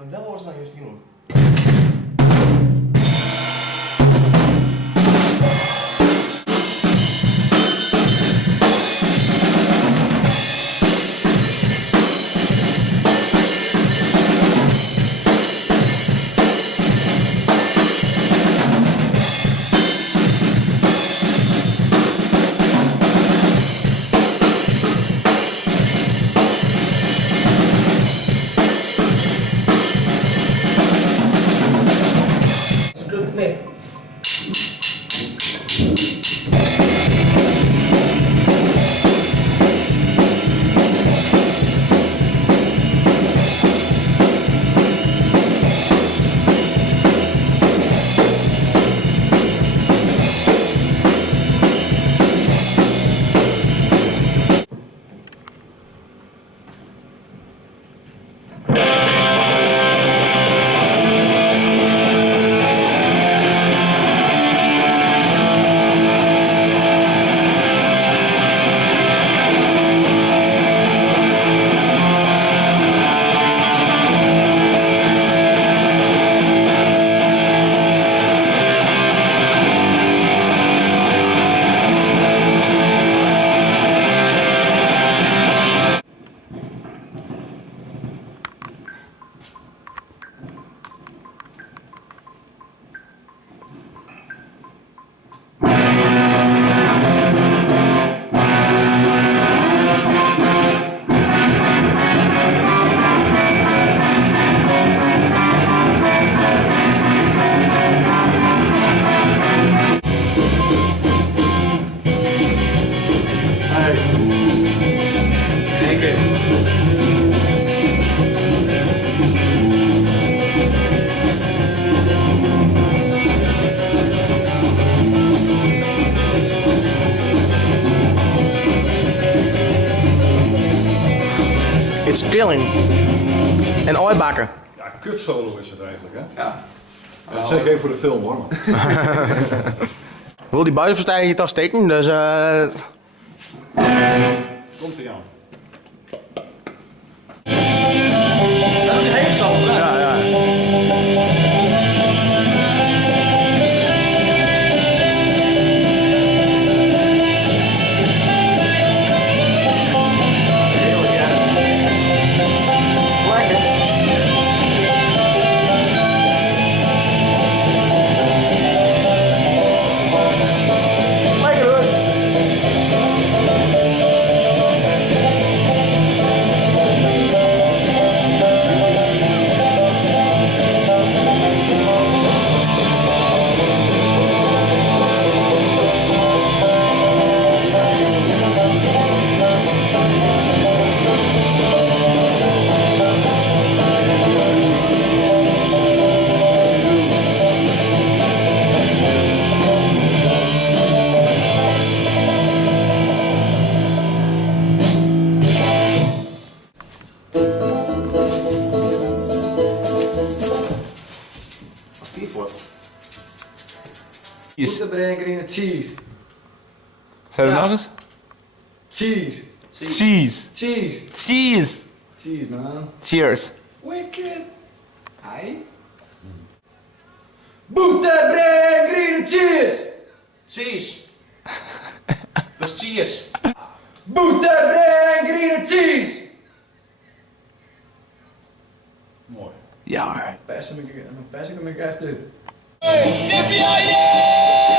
dan wel was dan juist genoeg. Nee. It's killing. En ooibakken. Ja, kut solo is het eigenlijk, hè? Ja. Dat zeg ik even voor de film, hoor. Wil die buitenverstijging hier toch steken, dus Komt ie aan. Dat is heel zo. ja, ja. Poederbreker in het cheese. Zeg het Ja. nog eens? Cheese. Cheese. Cheese. Cheese. Cheese, man. Cheers. Wicked. Hai. Poederbreker in het cheese. Cheese. Dat is cheese. Poederbreker in het cheese. Mooi. Ja. Persen ik hem echt uit. Yippie-yi-yay!